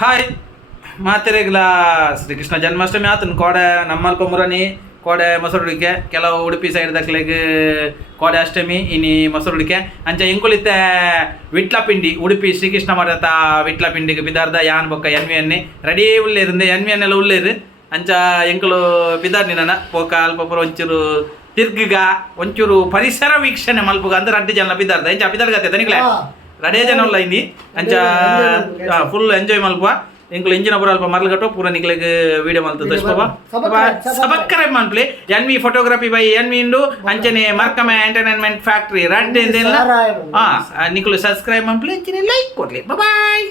Hi ಮಾತೆರೆಗ್ಲ Shrikrishna Janmashtami ಆತನು ಕೋಡೆ ನಮ್ಮಲ್ಪ ಮುರನಿ ಕೋಡೆ ಮೊಸರುಡಿಕೆ ಕೆಲವು ಉಡುಪಿ ಸೈಡ್ ದಕ್ಲೆಗ್ ಕೋಡೆ ಅಷ್ಟಮಿ ಇನಿ ಮೊಸರುಡಿಕೆ ಅಂಚ ಇಂಕುಲಿತ್ತೆ ವಿಟ್ಲ ಪಿಂಡಿ ಉಡುಪಿ ಶ್ರೀಕೃಷ್ಣ ಮಾಡತ ವಿಟ್ಲ ಪಿಂಡಿಗೆ ಬಿದಾರ್ದ ಯಾನ್ ಬೊಕ್ಕ ಎನ್ವಿ ರೆಡಿ ಉಳ್ಳೇರಿಂದ ಎನ್ವಿ ಎಲ್ಲ ಉಳ್ಳೇರು ಅಂಚ ಎಂಕುಲು ಬಿದಾರ್ನಿ ನನ್ನ ಪೋಕ ಅಲ್ಪ ಪುರ ಒಂಚೂರು ತಿರ್ಗಿಗ ಒಂಚೂರು ಪರಿಸರ ವೀಕ್ಷಣೆ ಮಲ್ಪುಗ ಅಂದ್ರೆ ಅಡ್ಡಿ ಜನ ಬಿದ್ದಾರ್ದ ಎಂಚ ಬಿದ್ದಾರ್ಗತ್ತೆ ತನಿಕ್ಲೆ ರಡೇ ಜನ ಉಲ್ಲ ಇನ್ನಿ ಅಂಚ ಫುಲ್ ಎಂಜಾಯ್ ಮಲ್ಪುವ ಇಂಕ್ಲು ಇಂಜಿನ ಪೂರ ಅಲ್ಪ ಮರ್ಲಗಟ್ಟು ಪೂರ ನಿಕ್ಲೆಗ್ ವಿಡಿಯೋ ಮಲ್ತು ತೋರಿಸ್ಬಾ ಸಬ್ಸ್ಕ್ರೈಬ್ ಮಾಡ್ಲಿ ಎನ್ವಿ ಫೋಟೋಗ್ರಫಿ ಬೈ ಎನ್ವಿ ಇಂಡು ಅಂಚನೆ ಮರ್ಕಮ ಎಂಟರ್ಟೈನ್ಮೆಂಟ್ ಫ್ಯಾಕ್ಟರಿ ರಡ್ಡೆ ನಿಕ್ಲು ಸಬ್ಸ್ಕ್ರೈಬ್ ಮಾಡ್ಲಿ ಅಂಚನೆ ಲೈಕ್ ಕೊಡ್ಲಿ ಬಾಯ್.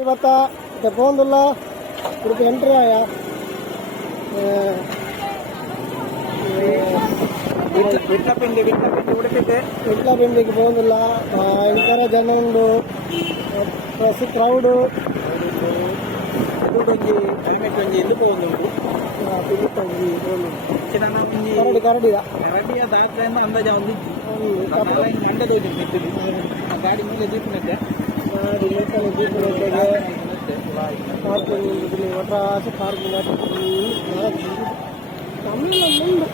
ಇವತ್ತ ತಗೊಂಡಿಲ್ಲ ಉಡುಪಿ ಎಂಟ್ರಿ ಆಯ ವಿಟ್ಲ ಪಿಂಡಿಗೆ പോകുന്നില്ല ഭയങ്കര ജനമുണ്ട് ബസ് ക്രൗഡ് ಇದು പോകുന്നുണ്ട് കരടി ಅಂದಾಜ ಒಂದು ಗಾಡಿ ಮೇಲೆ ಜೀಪ್ನಕ್ಕೆ ಒಟ್ಟಾಚೆ ಪಾರ್ಕಿಂಗ್ ತಮಿಳು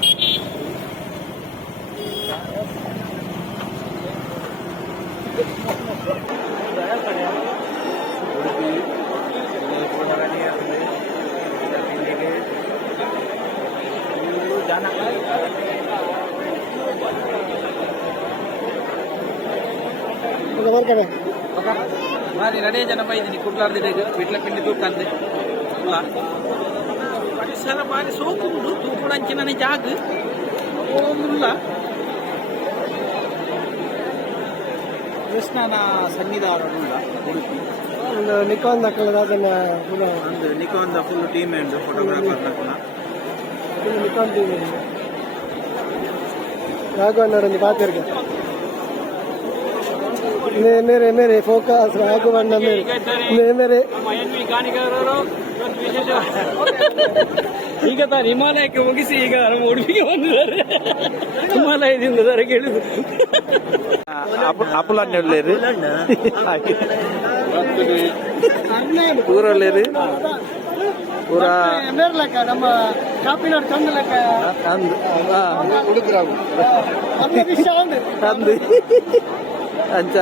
ಬರ್ಕಡೆ ಮಾರಿ ರಡೇ ಜನ ಬೈದಿನಿ ಕುಟ್ಲಾರ್ದಿದೆ ವಿಟ್ಲ ಪಿಂಡಿ ತೂಕಂದೆ ಪರಿಸರ ಬಾರಿ ಸೋಕುಂಡು ತೂಕುಡಂಚಿನ ಜಾಗ ಓದುಲ್ಲ ಕೃಷ್ಣನ ಸನ್ನಿಧಾನ ಉಡುಪಿ ಒಂದು ನಿಕೋನ್ ಹಾಕಲ್ಲ ಅದನ್ನು ಒಂದು ನಿಕೋನ್ ಫುಲ್ ಟೀಮ್ ಉಂಟು ಫೋಟೋಗ್ರಾಫರ್ ನಿಕೋನ್ ಟೀಮ್ ರಾಘವಣ್ಣರನ್ನು ಪಾತಿರ್ಗೆ मेरे मेरे फोकस राघवಣ್ಣ मेरे ಈಗ ತಾನು ಹಿಮಾಲಯಕ್ಕೆ ಮುಗಿಸಿ ಈಗ ಉಡುಪಿಗೆ ಬಂದಿದ್ದಾರೆ. ಹಿಮಾಲಯದಿಂದ ತರ ಕೇಳಿದ್ರು ಅಪುಲನ್ನೇರು ಊರಲ್ಲೇರು ಪೂರ ಲೆಕ್ಕ ನಮ್ಮ ಕಾಪಿನಾಡು ಚಂದ ಲೆಕ್ಕ ಅಂದು ಅಂಚ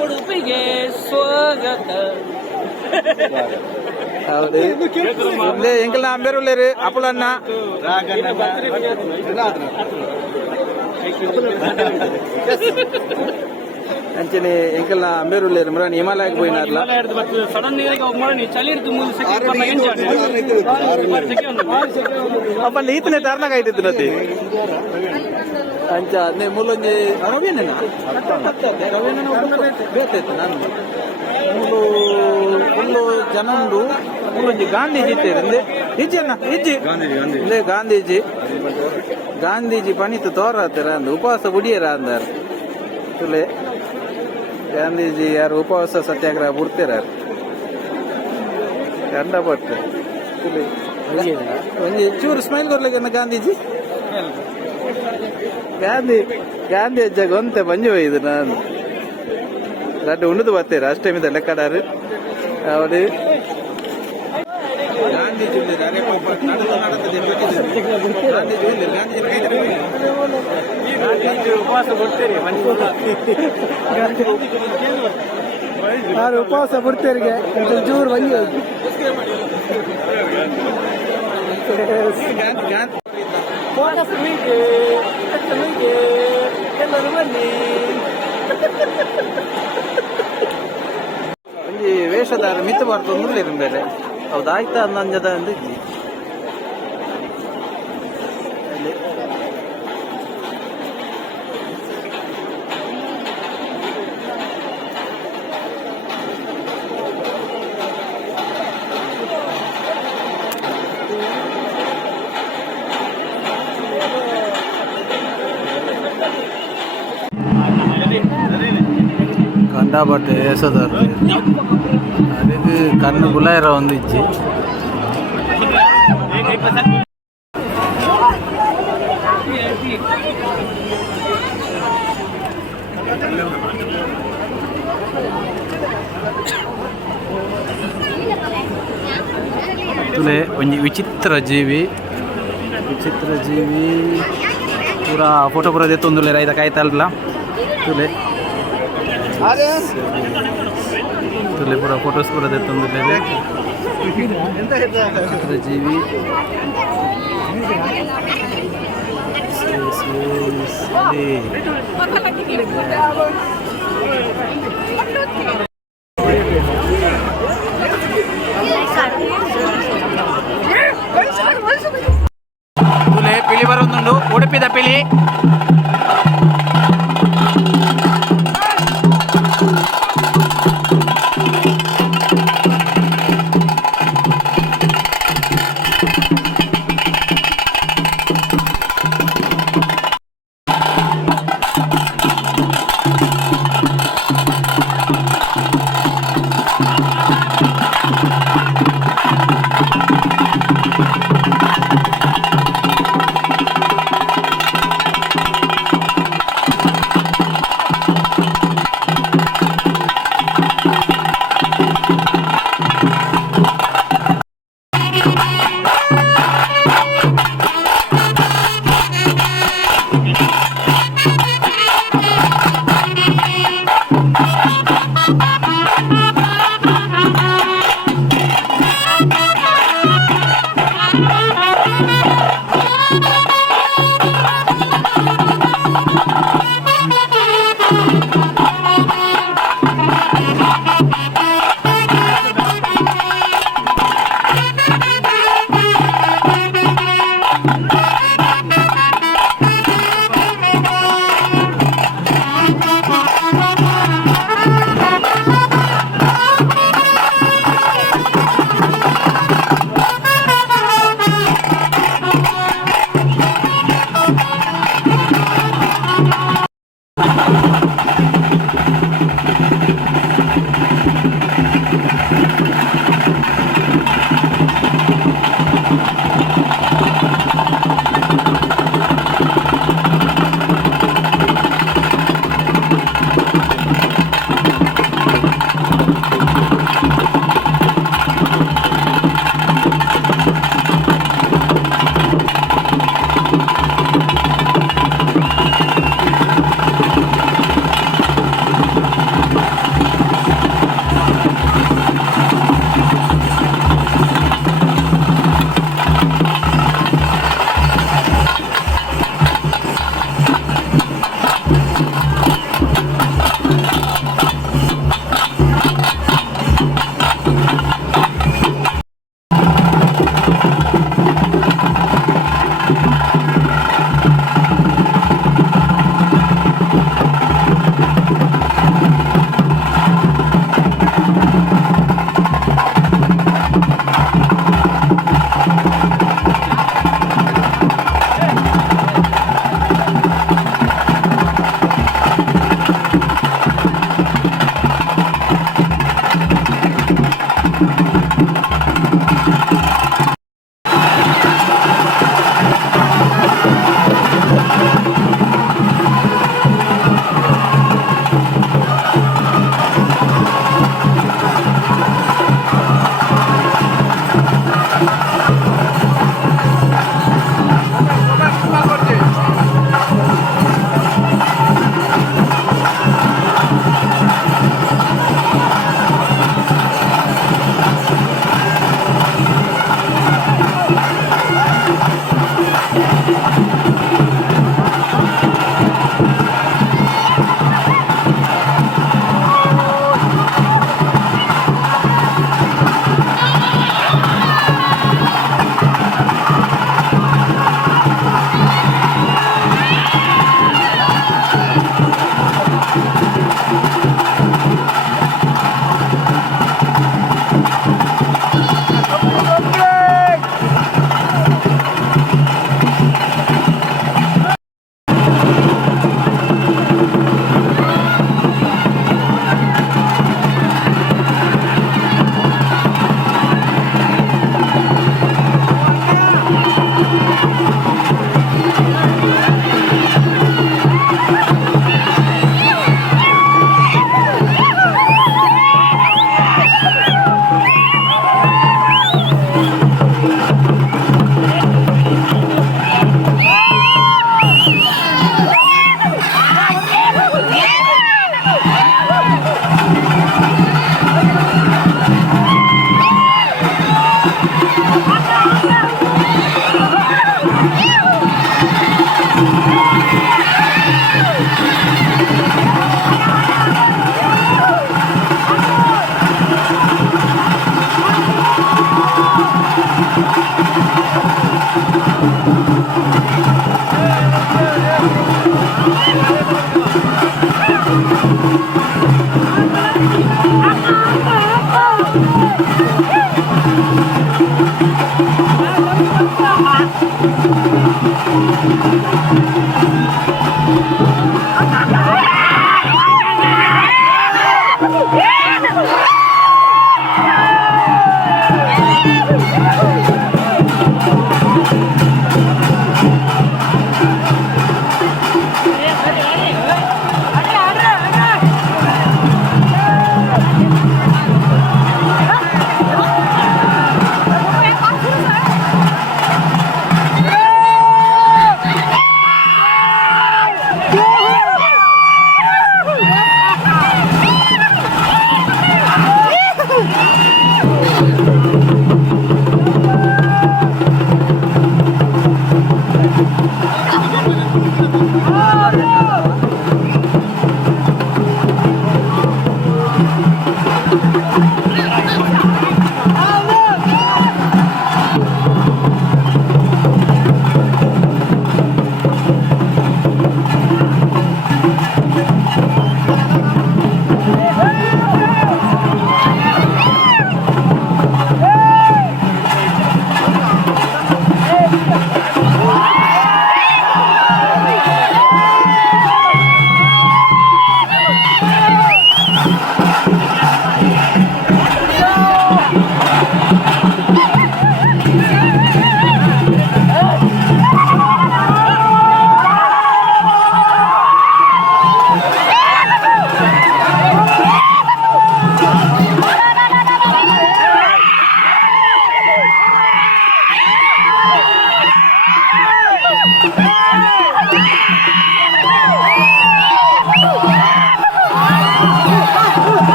ಉಡುಪಿಗೆ ಸ್ವಾಗತ. ಹೌದು ಎಂಕಲ್ನ ಅಂಬೇರುಳ್ಳೇರು ಅಪುಲನ್ನ ಅಂಚನೆ ಎಂಕಲ್ನ ಅಂಬೇರುಳ್ಳೇರು ಮರ ಹಿಮಾಲಯಕ್ಕೆ పోయినాರಲ್ಲ ಸಡನ್ ಚಳಿ ಅಪ್ಪ ಈತನೇ ಟರ್ನಾಗ ಆಯ್ತಿತ್ತು ನತಿ ಅಂಚ ಅದೇ ಮೂಲೊಂಜಿ ರವಿಯಣ್ಣ ಬೇಕಿತ್ತು ನಾನು ಫುಲ್ಲು ಜನ ಉಂಡು ಮೂಲೊಂಜಿ ಗಾಂಧೀಜಿ ಇತ್ತೇರಿ ಇಜ್ಜಣ್ಣ ಇಜ್ಜಿ ಇಲ್ಲೇ ಗಾಂಧೀಜಿ ಪಣಿತು ತೋರಾತೀರ ಅಂದ ಉಪವಾಸ ಬುಡಿಯರ ಅಂದಾರ ತುಲೆ ಗಾಂಧೀಜಿ ಯಾರು ಉಪವಾಸ ಸತ್ಯಾಗ್ರಹ ಬಿಡ್ತೀರ ಕಂಡಪಟ್ಟು ತುಲೆ ಒಂಜಿ ಚೂರು ಸ್ಮೈಲ್ ಕೊರ್ಲಿಕ್ಕೆ ಗಾಂಧೀಜಿ ಗಾಂಧಿ ಅಜ್ಜಾಗ ಒಂತೆ ಬಂಜು ಇದು ನಾನು ರಡ್ಡು ಉಣ್ಣದು ಬರ್ತೀರ ಅಷ್ಟೇ ಲೆಕ್ಕಡಾರು ಅವಳು ಗಾಂಧೀಜಿ ಉಪವಾಸ ಕೊಡ್ತೀರಿ ಯಾರು ಉಪವಾಸ ಬಿಡ್ತೀರಿಗೆ ಚೂರು ಬಂದಿ ಫೋಕಸ್ ಎಲ್ಲರೂ ಬನ್ನಿ ಒಂಜಿ ವೇಷಧಾರ ಮಿತ್ತು ಬರ್ತದೆ ಮುರ್ಲಿರು ಬೇರೆ ಹೌದಾಯ್ತಾ ಅಂದಂಜದ ಅಂದಿಜ್ಜಿ பட்டு ஏசதார் அதுக்கு கண்ணு குள்ளாயிரம் வந்துச்சு. तुले म्हणजे विचित्र जीवी पुरा फोटो पुरा देतो तुले रायता काय चालला तुले पुरा फोटोस पुरा देतो तुले विचित्र जीवी तुले पिली बरोंदुंडु उडुपिद पिली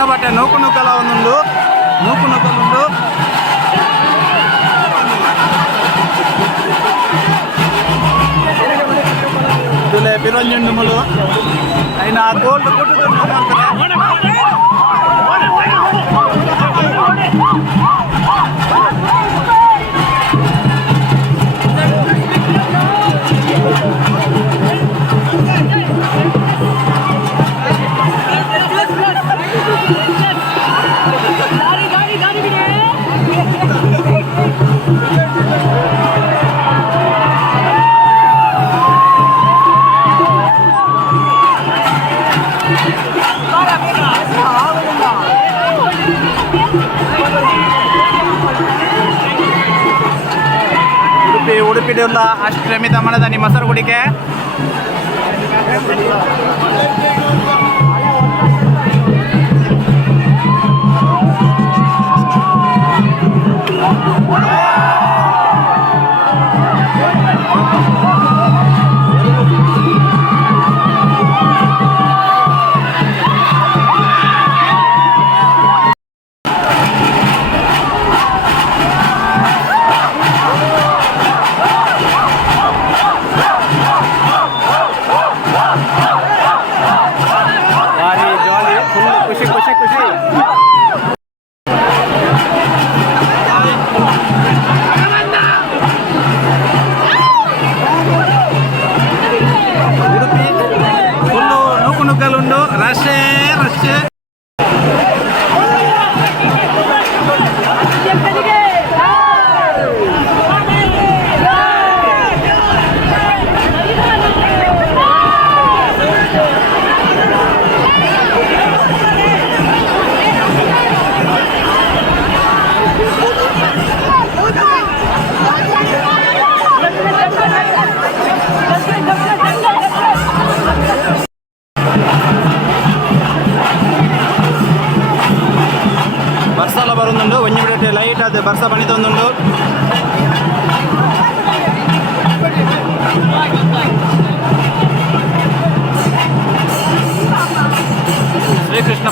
ಕಂಡಬಟ್ಟೆ ನೂಕು ನೂಕಲ ಒಂದೊಂದು ನೂಕು ನೂಕಲೊಂದು ಇದುಲೆ ಬಿರಂಜುಂಡು ಮುಲು అయినా ಗೋಲ್ಡ್ ಕೊಟ್ಟು ಉಡುಪಿಡುಲ್ಲ ಅಷ್ಟಮಿತ ಮನದ ನಿಮ್ಮ ಮೊಸರುಗುಡಿಗೆ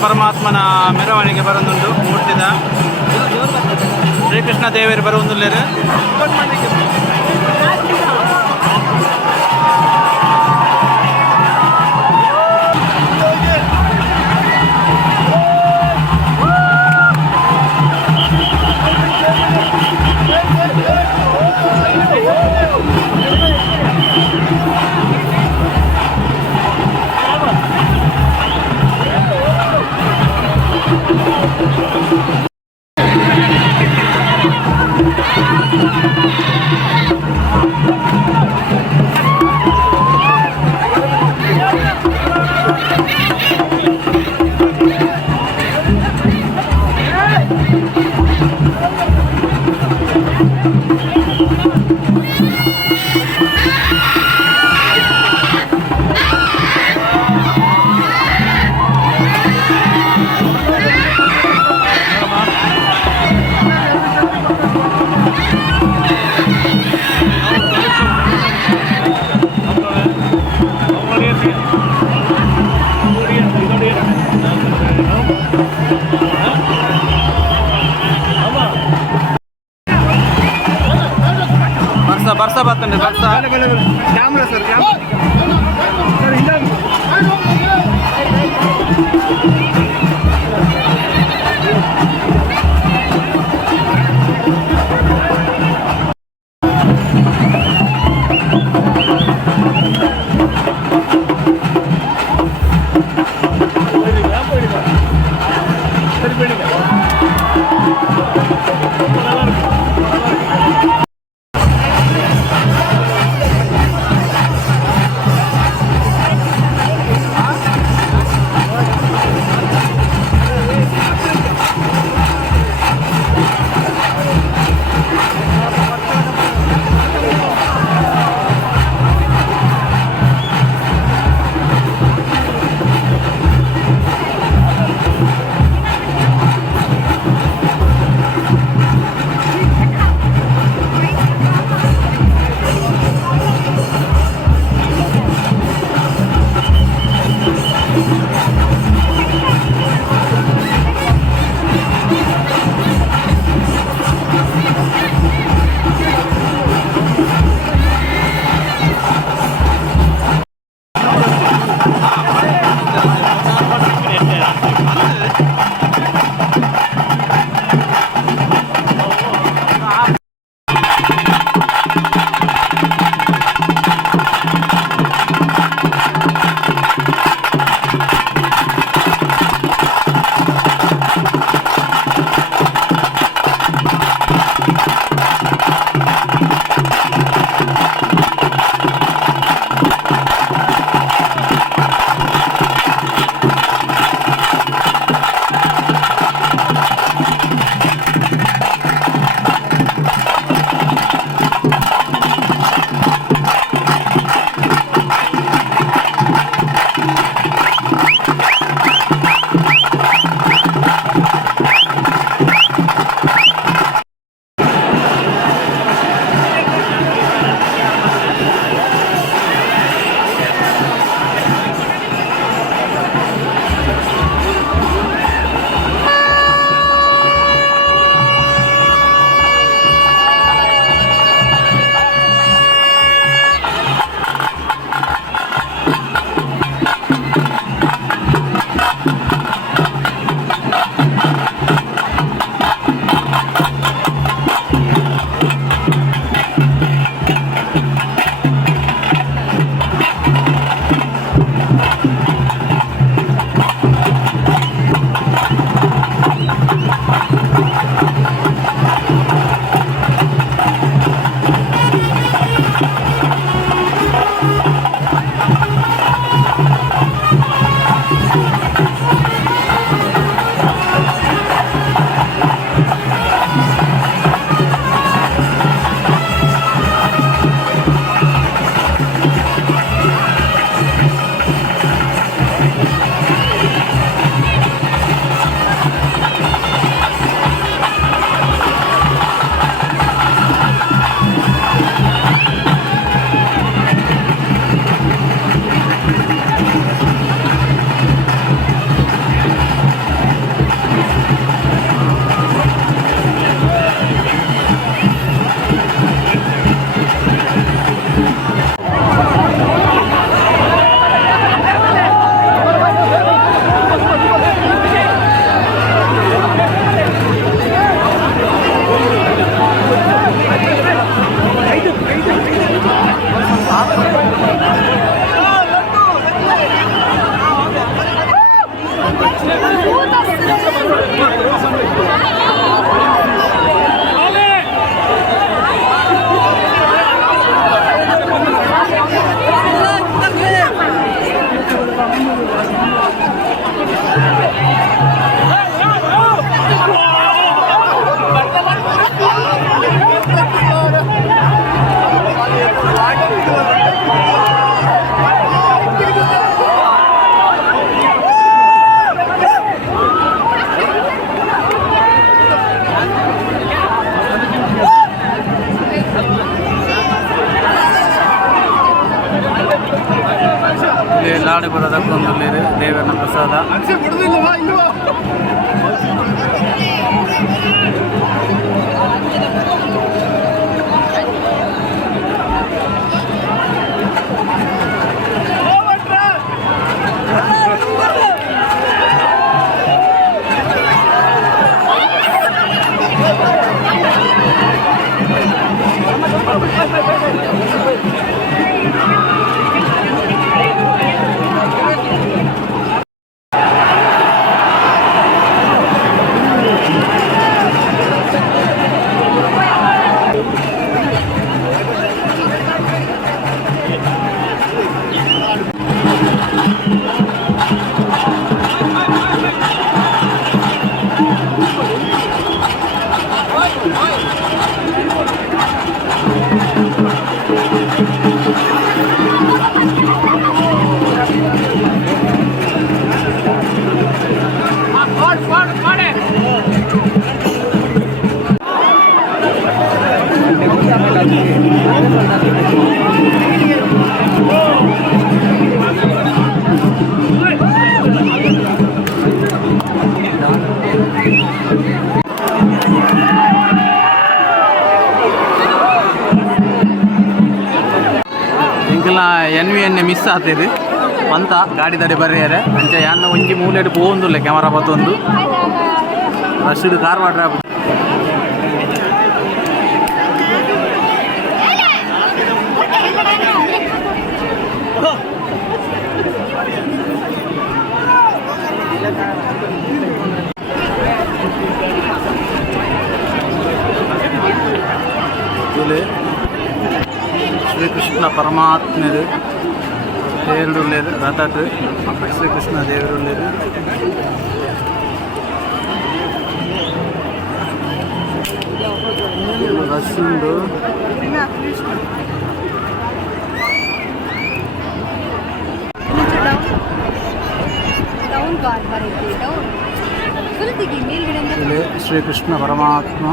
ಪರಮಾತ್ಮನ ಮೆರವಣಿಗೆ ಬರೋದುಂಟು ಮೂರ್ತಿದ ಶ್ರೀಕೃಷ್ಣ ದೇವರು ಬರುವುದಿಲ್ಲ. ಬರ್ಸ ಬರ್ತಂడి ಬರ್ಸ ಕ್ಯಾಮ್ರಾ ಸರ್ ನಮಗೆ ಲಾಡು ಬರೋದಕ್ಕೊಂದು ದೇವರ ಪ್ರಸಾದ. ಎನ್ನೆ ಮಿಸ್ ಆಗ್ತದೆ ಅಂತ ಗಾಡಿ ತಡೆ ಬರ್ರಿಯಾರೆ ಅಂಚೆ ಯಾನ ಒಂಜಿ ಮೂಲೆಡ್ ಪೋಂದುಲ್ಲೆ ಕ್ಯಾಮರಾ ಬತ್ತೊಂದು ರಶ್ಡ್ ಕಾರ್ವಾಡ್ರೆ ಆಗ್ಬೋದು. ಶ್ರೀಕೃಷ್ಣ ಪರಮಾತ್ಮರು ದೇವರುಳ್ಳೇದು ರಥಟ್ ಶ್ರೀಕೃಷ್ಣ ದೇವರುಳ್ಳೇದು. ರಶ್ ಉಂಡು. ಶ್ರೀಕೃಷ್ಣ ಪರಮಾತ್ಮ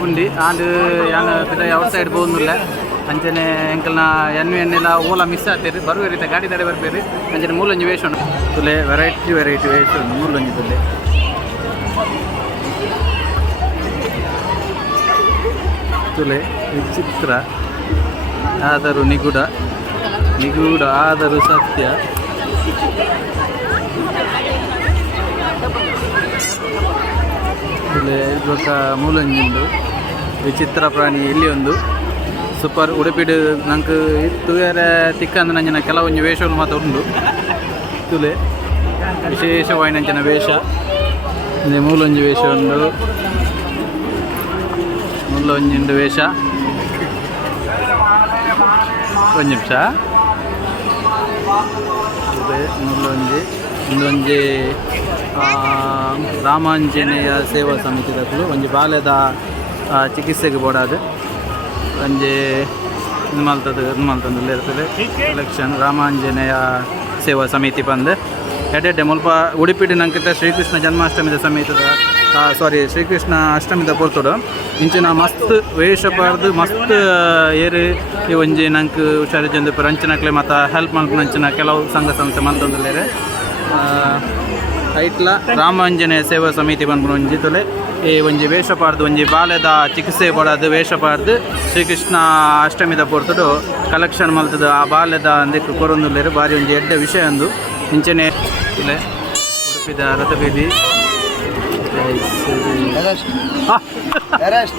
ಪುಂಡಿ ಆಂಡ್ ಯಾನ ಔಟ್ ಸೈಡ್ പോകുന്നിಲ್ಲ ಅಂಚನೆ ಎಂಕಲ್ನ ಎಣ್ಣೆಲ್ಲ ಓಲಾ ಮಿಸ್ ಆಗ್ತೀರಿ ಬರುವ ರೀತಿ ಗಾಡಿ ತಡೆ ಬರ್ಬೇರಿ ಅಂಚನೆ ಮೂಲೊಂಜಿ ವೇಷ ಉಂಟು ತುಲೆ ವೆರೈಟಿ ವೇಷ ಉಂಟು ಮೂಲೊಂಜಿ ತುಲೆ ತುಲೆ ವಿಚಿತ್ರ ಆದರೂ ನಿಗೂಢ ಆದರೂ ಸತ್ಯ. ತುಲೆ ಇವಾಗ ಮೂಲೊಂಜಿಂದು ವಿಚಿತ್ರ ಪ್ರಾಣಿ ಇಲ್ಲಿ ಒಂದು ಸೂಪರ್ ಉಡುಪಿಡು ನಂಗೆ ಇತ್ತು ಬೇರೆ ತಿಕ್ಕಂದು ನಂಜಿನ ಕೆಲವೊಂದು ವೇಷಗಳು ಮಾತ್ರ ಉಂಡು ತುಲೆ ವಿಶೇಷವಾಗಿ ನಂಚಿನ ವೇಷ ಮೂಲೊಂಜಿ ವೇಷ ಉಂಡು ಮುಲ್ಲೊಂಜಿಂಡು ವೇಷ. ಒಂದು ನಿಮಿಷ ಮುಲ್ಲೊಂಜಿ ಇನ್ನೊಂಜಿ ರಾಮಾಂಜನೇಯ ಸೇವಾ ಸಮಿತಿದಕ್ಕೂ ಒಂಜಿ ಬಾಲ್ಯದ ಚಿಕಿತ್ಸೆಗೆ ಬೋಡಾದು ಒಂಜಿ ಇದು ಮಲ್ತಂದು ಇರ್ತದೆ ಕಲೆಕ್ಷನ್ ರಾಮಾಂಜನೇಯ ಸೇವಾ ಸಮಿತಿ ಬಂದು ಎಡ್ಡೆ ಮುಲ್ಪ ಉಡುಪಿಡಿ ನಂಕಿತ ಶ್ರೀಕೃಷ್ಣ ಜನ್ಮಾಷ್ಟಮಿದ ಸಮಿತಿದ ಶ್ರೀಕೃಷ್ಣ ಅಷ್ಟಮಿದ ಪೊರ್ತುಡು ಇಂಚಿನ ಮಸ್ತ್ ವೇಷ ಪಾರ್ದು ಮಸ್ತ್ ಏರು ಈ ಒಂಜಿ ನಂಗೆ ಹುಷಾರಿಜಂದು ಅಂಚಿನಕ್ಲೆ ಮತ್ತು ಹೆಲ್ಪ್ ಮಲ್ಪನಂಚಿನ ಕೆಲವು ಸಂಘ ಸಂಸ್ಥೆ ಮಲ್ತೊಂದುಲ್ಲೇರೆ ಐಟ್ಲ ರಾಮಾಂಜನೇಯ ಸೇವಾ ಸಮಿತಿ ಬಂದ್ಬಿಡು ಒಂಜಿ ತೊಲೆ ಈ ಒಂಜಿ ವೇಷ ಪಾಡ್ದು ಒಂಜಿ ಬಾಲ್ಯದ ಚಿಕಿತ್ಸೆ ಪಡೋದು ವೇಷ ಪಾಡ್ದು ಶ್ರೀಕೃಷ್ಣ ಅಷ್ಟಮಿದ ಪೊರ್ತುಡು ಕಲೆಕ್ಷನ್ ಮಲ್ತದು ಆ ಬಾಲ್ಯದ ಅಂದಕ್ಕೆ ಕೊರೊಂದುಲ್ಲೇರು ಬಾರಿ ಒಂಜಿ ಎಡ್ಡೆ ವಿಷಯ ಅಂದು ಇಂಚನೆ ಇಲ್ಲೇ ಉಡುಪಿದ ರಥಬೀದಿ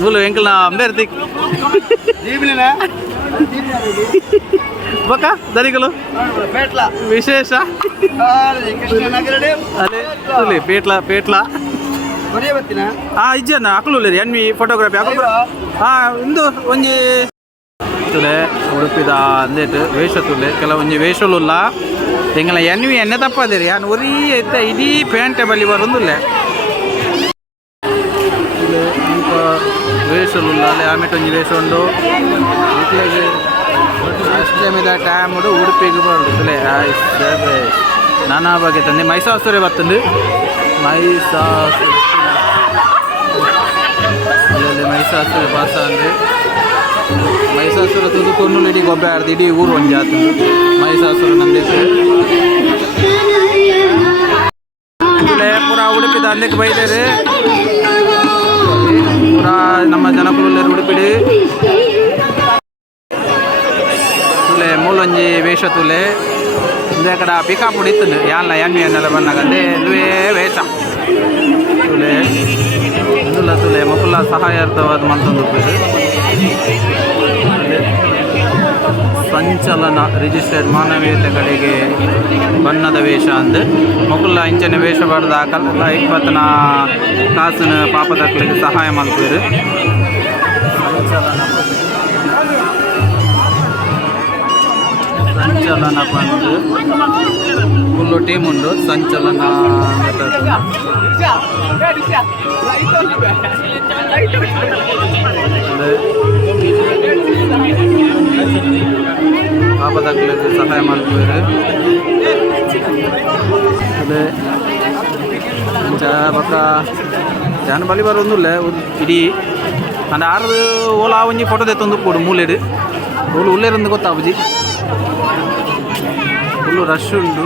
ಮೂಲು ಎಂಕಲ್ನ ಅಂಬೇರ್ತಿ ಬಕ ದರಿಗಳು ವಿಶೇಷ ಅದೇ ಪೇಟ್ಲ ಇಜ್ಜನ ಅಕ್ಕಲು ಎನ್ವಿ ಫೋಟೋಗ್ರಾಫಿ ಇಂದು ಒಂಜಿ ತುಲೆ ಉಡುಪಿದ ಅಂದೇಟು ವೇಷ ತುಲೆ ಕೆಲವೊಂದು ವೇಷಲುಲ್ಲ ತೆಂಗಲ ಎನ್ವಿ ಎಣ್ಣೆ ತಪ್ಪದಿರಿ ಯಾನು ಒರೀ ಇತ್ತ ಇಡೀ ಪ್ಯಾಂಟೆ ಬಳಿ ಬರೋದಿಲ್ಲ ವೇಷಲುಲ್ಲ ಅಲ್ಲೇ ಆಮೇಲೆ ಒಂಜಿ ವೇಷ ಉಂಡು ಇಟ್ಲೆಗೆ ಅಷ್ಟಮಿದ ಟೈಮ್ ಉಡುಪಿಗೆ ಬರೋದು ತುಲೆ ನಾನಾ ಬಗೆ ತಂದೆ ಮೈಸಾಸುರೆ ಬರ್ತಂದು ಅಲ್ಲಲ್ಲಿ ಮೈಸಾಸುರೆ ಪಾಸ ಅಂದ್ರೆ ಮೈಸಾಸುರ ತುದುಕೊಂಡು ಇಡೀ ಗೊಬ್ಬರ ಆಡ್ದು ಇಡೀ ಊರು ಒಂದು ಜಾತಿ ಮೈಸಾಸುರ ನಂದಿತ್ತು ಪೂರ ಉಡುಪಿದ ಅಂದಕ್ಕೆ ಬೈದೇರಿ ಪೂರ ನಮ್ಮ ಜನಪುರಲ್ಲೇ ಉಡುಪಿಡಿ ತುಲೆ ಮೂಲೊಂಜಿ ವೇಷ ತುಲೆ ಇಂದೇ ಕಡೆ ಪಿಕಾಪುಡಿ ಇತ್ತು ಯಾನ್ಲ ಎಣ್ಣೆ ಎಣ್ಣೆಲ್ಲ ಬಂದಾಗ ಅದೇ ಇದುವೇ ವೇಷ ತುಲೆ ಇಂದುಲ್ಲ ತುಲೆ ಮಕ್ಕಳ ಸಹಾಯಾರ್ಥವಾದ ಮಂತೊಂದು ಸಂಚಲನ ರಿಜಿಸ್ಟರ್ಡ್ ಮಾನವೀಯತೆ ಕಡೆಗೆ ಬಣ್ಣದ ವೇಷ ಅಂದು ಮಕ್ಕಳ ಇಂಚನೆ ವೇಷ ಬಡ್ದ ಕಲ್ಲ 20 ಕಾಸಿನ ಪಾಪದಕ್ಕಳಿಗೆ ಸಹಾಯ ಮಾಡ್ತೀರಿ ಸಂಚಲನ ಬಂದು ಫುಲ್ಲು ಟೀಮ್ ಉಂಡು ಸಂಚಲನ ಪಾಪದಕ್ಕಳಿಗೆ ಸಹಾಯ ಮಾಡ್ತೀರಿ ಅದೇ ಬಕ್ಕ ಜನ ಬಳಿ ಬರೋದಿಲ್ಲ ಇಡೀ ಅಂಡ್ ಆರು ಓಲಾ ಒಂಜಿ ಫೋಟೋ ತೆತ್ತೊಂದು ಕೊಡು ಮೂಲೆಡು ಓಲು ಉಳ್ಳೇರಂದು ಗೊತ್ತಾಬುಜಿ ಫುಲ್ಲು ರಶ್ ಉಂಡು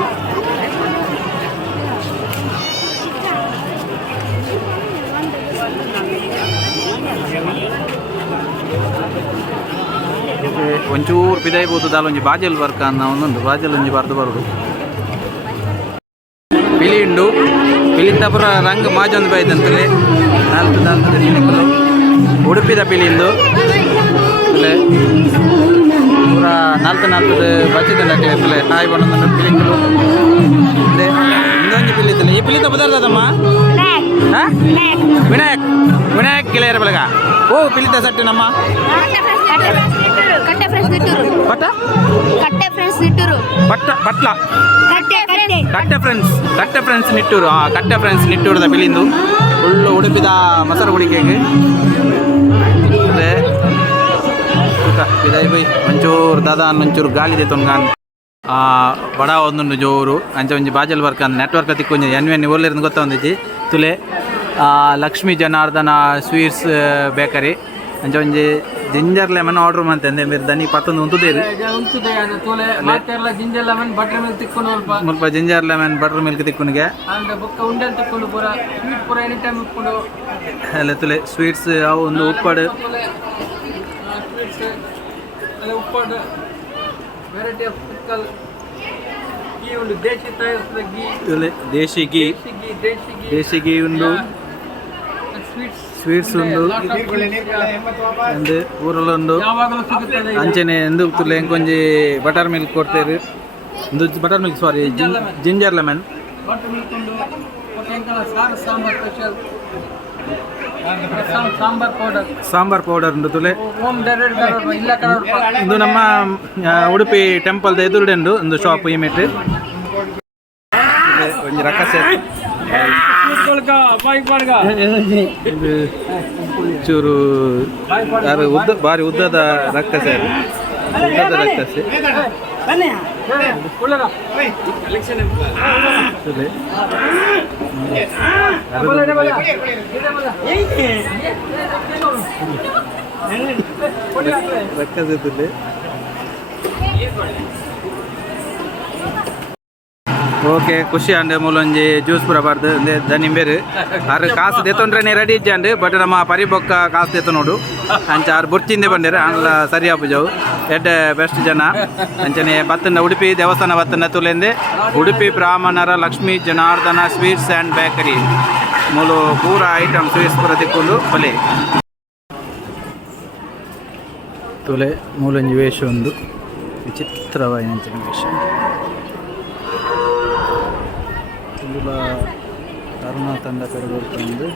ಒಂಚೂರು ಪಿದಾಯ್ಬೋದು ಒಂಜಿ ಬಾಜಲ್ ವರ್ಕ ಅನ್ನೋ ಒಂದೊಂದು ಬಾಜಲ್ ಒಂಜಿ ಬರ್ದು ಬರೋದು ಪಿಲಿ ಉಂಡು ಪಿಲಿಂದ ಪುರ ರಂಗ್ ಮಾಜೊಂದು ಬೈದಂತಲೇ 4 ದಿನಗಳು ಉಡುಪಿದ ಪಿಲಿಂದು ಪೂರ 4 ಬಚ್ಚಿದ್ದೆ ಹಾಯ್ ಬಣ್ಣದ ಪಿಲಿಂಗಳು ಅದೇ ಇನ್ನೊಂದು ಪಿಲಿ ಇದ್ದಿಲ್ಲ ಈ ಪಿಲಿಂದ ಬದರ್ದಮ್ಮ ವಿನಾಯಕ್ ಗೆಳೆಯರ ಬೆಳಗ ಓ ಪಿಲಿತ ಸಟ್ಟಿ ನಮ್ಮ ಕಟ್ಟೆ ಫ್ರೆಂಡ್ಸ್ ನಿಟ್ಟೂರು ಕಟ್ಟೆ ಫ್ರೆಂಡ್ಸ್ ನಿಟ್ಟೂರದ ಪಿಲಿಂದು ಫುಲ್ಲು ಉಡುಪಿದ ಮೊಸರು ಗುಡಿಕೆಗೆ ಅದೇ ಇದಾಯಿ ಬೈ ಒಂಚೂರು ದಾದಾ ಒಂಚೂರು ಗಾಳಿ ತೊಂಗಾನ್ ಬಡ ಒಂದೊಂದು ಜೋರು ಅಂಚೆ ಒಂಜಿ ಬಾಜಲ್ ವರ್ಕ್ ಅಂದ್ ನೆಟ್ವರ್ಕ್ ತಿಕ್ಕೊಂಜಿ ಎನ್ವೆನ್ ಒಳ್ಳೆರಿಂದ ಗೊತ್ತೊಂದಿಜ್ಜಿ ತುಲೆ ಲಕ್ಷ್ಮೀ ಜನಾರ್ದನ ಸ್ವೀಟ್ಸ್ ಬೇಕರಿ ಅಂಚೆ ಒಂಜಿ ಜಿಂಜರ್ ಲೆಮನ್ ಆರ್ಡರ್ ಮಾಡ್ತಂದೆ మీరు దాన్ని పత్తుంది ఉంటుదేరు ಮುಲ್ಪ ಜಿಂಜರ್ ಲೆಮನ್ ಬಟರ್ ಮಿಲ್ಕ್ ತಿಕ್ಕುನಿಗೆ ಅಲ್ಲ ತುಲೆ ಸ್ವೀಟ್ಸ್ ಅವು ಒಂದು ಉಪ್ಪಡು ದೇಶಿ ಗೀ ಉಂಡು ಸ್ವೀಟ್ಸ್ ಉಂಡು ಎಂದು ಊರಲ್ಲೊಂದು ಅಂಚನೆ ಎಂದು ತುಲೆ ಎಂಕೊಂಜಿ ಬಟರ್ ಮಿಲ್ಕ್ ಕೊಡ್ತೇವೆ ಒಂದು ಬಟರ್ ಮಿಲ್ಕ್ ಸಾರಿ ಜಿಂಜರ್ ಲೆಮನ್ ಸಾಂಬಾರ್ ಪೌಡರ್ ಉಂಡು ತುಲೆ ಇದು ನಮ್ಮ ಉಡುಪಿ ಟೆಂಪಲ್ದ ಎದುರುಡೆಂಡು ಒಂದು ಶಾಪ್ ಇಮೇಟ್ ಒಂಜಿ ರಕಸೆ ಚೂರು ಉದ್ದ ಭಾರಿ ಉದ್ದದ ರಕ್ಕಸೆ ರಕ್ಕಸೆ ತುಲೆ ಓಕೆ ಖುಷಿ ಅಂಡೆ ಮೂಲೊಂಜಿ ಜ್ಯೂಸ್ ಪೂರ ಬಾರ್ದು ದನಿ ಬೇರು ಆರು ಕಾಸು ತೆತ್ತೊಂಡ್ರೆ ರೆಡಿ ಇಜ್ಜಂಡು ಬಟ್ ನಮ್ಮ ಪರಿಬೊಕ್ಕ ಕಾಸು ತೆತ್ತು ನೋಡು ಅಂಚ ಆರು ಬುರ್ಚಿಂದೆ ಬಂದಿರ ಅಲ್ಲ ಸರಿ ಆಪುಜವು ಎಡ್ಡೆ ಬೆಸ್ಟ್ ಜನ ಅಂಚನೆ ಬತ್ತನ ಉಡುಪಿ ದೇವಸ್ಥಾನ ಬತ್ತನ ತುಲೆಂದೆ ಉಡುಪಿ ಬ್ರಾಹ್ಮಣರ Lakshmi Janardhana sweets and bakery ಮೂಲು ಪೂರ ಐಟಮ್ ಸ್ವೀಟ್ಸ್ ಪೂರ ತಿಕ್ಕೊಂಡು ಬಲೆ ತುಲೆ ಮೂಲೊಂಜಿ ವೇಷ ಒಂದು ವಿಚಿತ್ರವಾಯಿನಂಚಿನ ವೇಷ ತರುಣ ತಂಡ ಕರೆದೊಂದು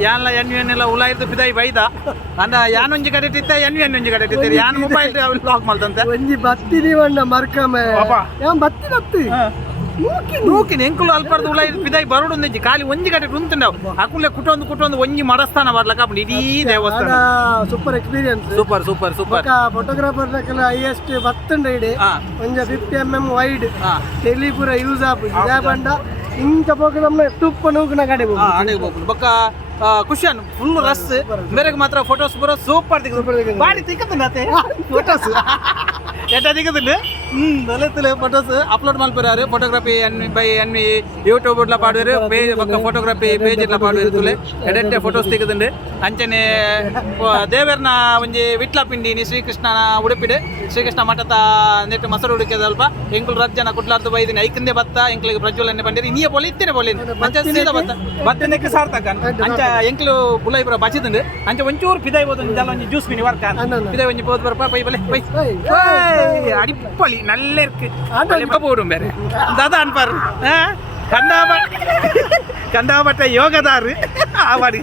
ಯಾನ್ಲ ಉಲ ಇರ್ದು ಪಿದಾಯಿ ಬೈದ ಅಂದ ಯಾನ್ ಒಂಜಿ ಕಡೆ ಇತ್ತ ಒಂಜಿ ಕಡೆ ಇತ್ತೀರಿ ಯಾನ್ ಮೊಬೈಲ್ ಲಾಕ್ ಮಾಡ್ತಂತೆ ಒಂಜಿ ಬತ್ತಿನಿ ವಣ್ಣ ಮರ್ಕಮೆ ಯಾನ್ ಬತ್ತಿ ನೂಕಿನ ಎಂಕುಲು ಅಲ್ಪರ್ದು ಉಲ ಇರ್ದು ಪಿದಾಯಿ ಬರೋಡು ಒಂದಿ ಖಾಲಿ ಒಂಜಿ ಕಡೆ ಉಂತುಂಡವು ಅಕುಲೆ ಕುಟೊಂದು ಒಂಜಿ ಮಡಸ್ಥಾನ ಬರ್ಲಕ ಇಡೀ ದೇವಸ್ಥಾನ super experience super super super photographer highest ಬತ್ತಂಡ ಇಡೆ ಒಂಜ 50 mm ವೈಡ್ ತೆಲಿ ಪೂರ ಯೂಸ್ ಆಪು ಬಂಡ ಇಂಕ ಪೋಕ ನಮ್ಮ ತುಪ್ಪ ನೂಕನ ಕಡೆ ಹೋಗ್ಬೋದು ಬೊಕ್ಕ ಖುಷಿಯನ್ ಫುಲ್ ರಸ್ ಮೇರೆಗೆ ಮಾತ್ರ ಫೋಟೋಸ್ ಪೂರ ಸೂಪರ್ ತೆಗೆದು ಬಾಡಿ ತೆಗೆದು ಫೋಟೋಸ್ ಎಟ್ಟ ತೆಗೆದು ನಲೆತ್ತಲೆ ಫೋಟೋಸ್ ಅಪ್ಲೋಡ್ ಮಲ್ಪುರಾರು ಫೋಟೋಗ್ರಫಿ ಬೈ ಎನ್ವಿ ಯೂಟ್ಯೂಬ್ ಇಟ್ಲ ಪಾಡುವರು ಪೇಜ್ ಬೊಕ್ಕ ಫೋಟೋಗ್ರಫಿ ಪೇಜ್ ಇಟ್ಲ ಪಾಡುವರು ತುಲೆ ಎಡೆಟ್ಟೆ ಫೋಟೋಸ್ ತೆಗೆದುಂಡು ಅಂಚನೆ ದೇವರ್ನ ಒಂಜಿ ವಿಟ್ಲ ಪಿಂಡಿನಿ ಶ್ರೀಕೃಷ್ಣನ ಉಡುಪಿಡು ಶ್ರೀಕೃಷ್ಣ ಮಠದ ನೆಟ್ಟು ಮಸರು ಹುಡುಕಿದ ಸ್ವಲ್ಪ ಎಂಕುಲು ರಜ್ಜನ ಕುಟ್ಲಾರ್ದು ಬೈದಿನಿ ಐಕಂದೆ ಬತ್ತ ಎಂಕ್ಲಿಗೆ ಪ್ರಜ್ವಲನೆ ಬಂದಿರಿ ನೀಯ ಪೊಲಿ ಇತ್ತೇನೆ ಪೊಲಿ ಅಂಚ ಸೀದಾ ಬತ್ತ ಬತ್ತನೆಕ್ಕೆ ಸಾರ್ಥಕ ಅಂಚ ಎಂಕ್ಲು ಬುಲೈ ಪುರ ಬಚ್ಚಿದಂಡು ಅಂಚ ಒಂಚೂರು ಪಿದಾಯಿ ಬೋದು ಜಲ ಒಂಜಿ ಜ್ಯೂಸ್ ಮಿನಿ ವರ್ಕ ಪಿದಾಯಿ ಒಂಜಿ ಬೋದು ಬರಪ್ಪ ಬೈ ಬಲೆ ಬೈ ಅಡಿಪ್ಪಳಿ நல்ல இருக்கு போடும் பேரு அதான் பாரு கண்டாபட்ட யோகதாரு ஆவாடி